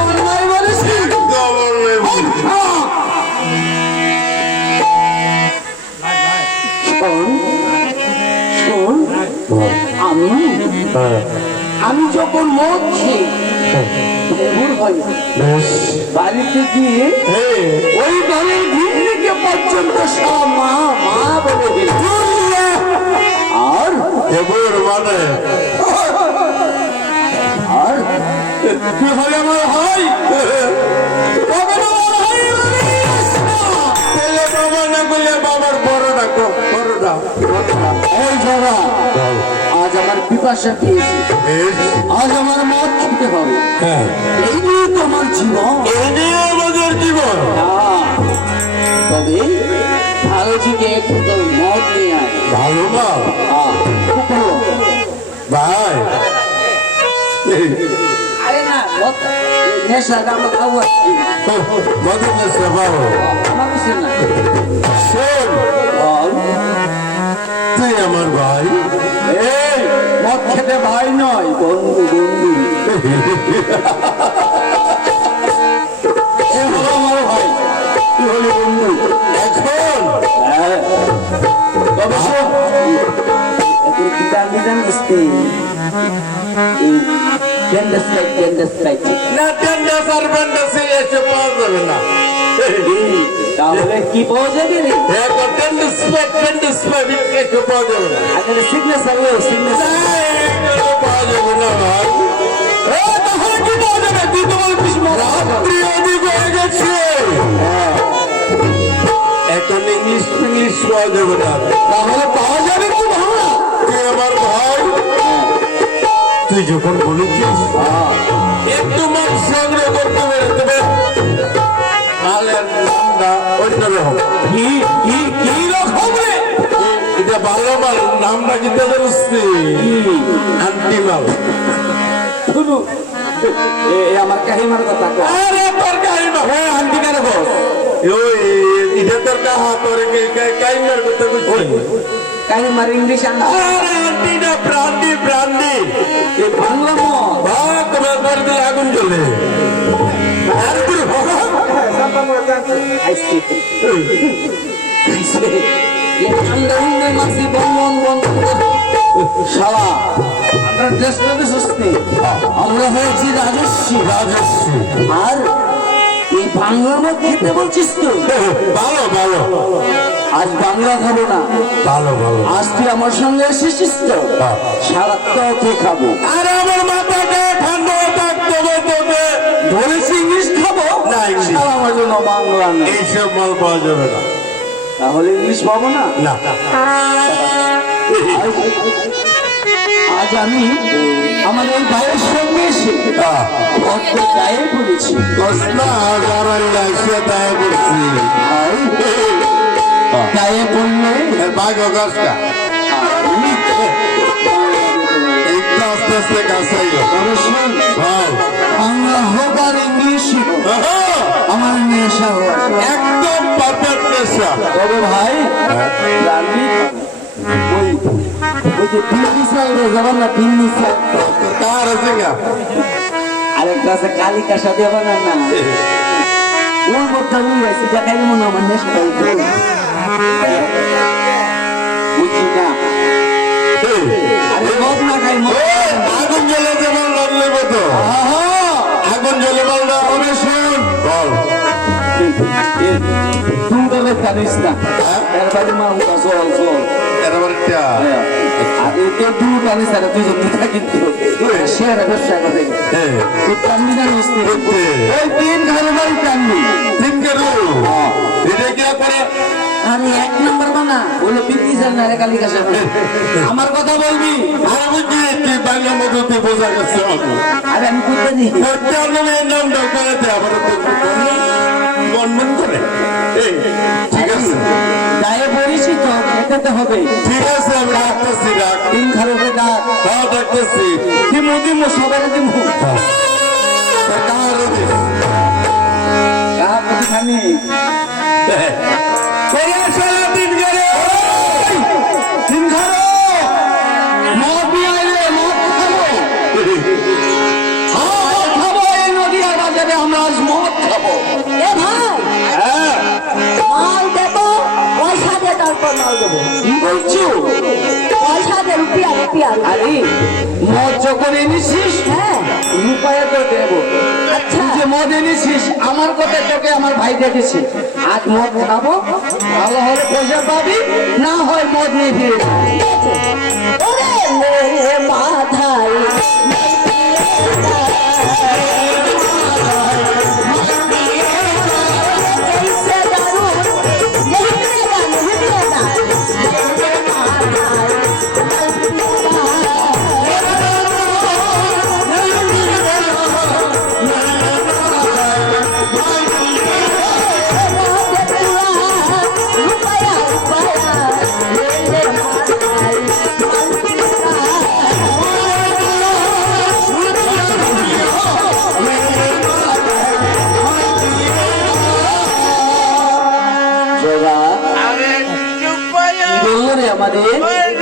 অন্যায় বলেছি। আমি যখন মদ খেয়ে বাড়িতে গিয়ে ওই ঘরের ভিড়কে পর্যন্ত সব মা মা বলে দিল। আর মানে আর কি হয় আমার হয় বাবার বড় ডাকো বড়টা ওই জগা আজ আমার পিপাসা পেয়েছি, আজ আমার মদ খেতে হবে। এই নিয়ে তোমার জীবন, এই নিয়ে আমাদের জীবন। তবে ভালো থেকে একটু মদ নিয়ে আয়। ভালো ভাই আরে না নেশাটা আমরা খাবো মদের নেশা পাবো আমার কিছু না। তুই আমার ভাই, এই মদ খেতে ভাই নয় বন্ধু বন্ধু আমার ভাই তুই হলি বন্ধু এখন। বুঝতে তাহলে কি পাওয়া যাবে রে? সিগনেচার পাওয়া যাবে না ভাই। এখন ইংলিশ ইংলিশ পাওয়া যাবে না, তাহলে পাওয়া যাবে কি বাংলা? তুই আমার ভাই, তুই যখন বলেছিস একটু মান সংগ্রহ করতে পেরে মালের নামটা অন্যরকম। কি রকম রে? এটা ভালো মাল, নামটা কিন্তু বলছি আন্টি মাল। শুধু আমার কাহিমার কথা। আরে তোর কাহিমা হ্যাঁ আন্টি কেন বস? এটা তোর কাহা তোর কাহিমার কথা বুঝছি। কাহিমার ইংলিশ আন্টি না ব্রান্ডি ব্রান্ডি বাংলা মদ তোমার পরে দিলে আগুন জ্বলে। আমরা হয়েছি রাজস্বী রাজস্বী। আর এই বাংলা মদ খেতে বলছিস তো? ভালো ভালো, আজ বাংলা খাবো না। ভালো ভালো, আজ তুই আমার সঙ্গে এসেছিস তো সারাটাকে খাবো। আর আমার মাথাটা ঠান্ডা থাকতে হবে, ধরেছি ইংলিশ খাবো না, ইংলিশ আমার জন্য বাংলা না। এইসব মাল পাওয়া যাবে না, তাহলে ইংলিশ পাবো না। না আজ আমি আমার ওই ভাইয়ের সঙ্গে এসে গায়ে পড়েছি। গায়ে পড়লে বাঘ গাছটা আস্তে আস্তে গাছাই বাংলা হোক আর ইংলিশ আমার নেশা একদম পারফেক্ট নেশা। তবে ভাই আরেকটা আছে কালিকা সাথে বানা না ওর মধ্যে দেখাই মনে আমার নেশা বুঝছি না। আরে মদ না খাই আগুন জ্বলে যেমন লাগলে মতো আগুন জ্বলে বল না ওরে শুন বল তুই তাহলে জানিস না এর বাড়ি মা জল জল এর বাড়িটা আর এতে তুই জানিস না তুই যদি কিন্তু শেয়ার ব্যবসা করে তুই কান্দি না মিস্ত্রি ওই তিন ঘরে বাড়ি কান্দি তিন ঘরে এটা কি করে? আরে এক নম্বর বানা বলে পিটি জান না রে কালিকা সাহেব আমার কথা বলবি। আরে বুঝছি তুই বাংলা মধ্যে বোঝা গেছে আরে আমি বুঝতে নি এর নাম দাও করে দে আবার মন মন করে এই ঠিক আছে গায়ে পড়েছি তো খেতে হবে। ঠিক আছে আমি ডাকতেছি ডাক তিন ঘরে ডাক হ্যাঁ ডাকতেছি দিমু দিমু সবাই দিমু সরকার কাহা খানি মাল দেবো। কি বলছো? পয়সা দে, রুপিয়া রুপিয়া। আরে মদ যখন এনেছিস হ্যাঁ রূপায়া তো দেবো। আচ্ছা তুই যে মদ এনেছিস আমার কথা তোকে আমার ভাই দেখেছে, আজ মদ খাবো, ভালো হলে পয়সা পাবি, না হয় মদ নিয়ে ফিরে যাবি। ঠিক আছে। ওরে মেরে মাথায় कैसे दारू देखने का नहीं देता रुपया रुपया मेरे माथाय জগা আরে রূপায়া কি বললো রে আমাদের? ওই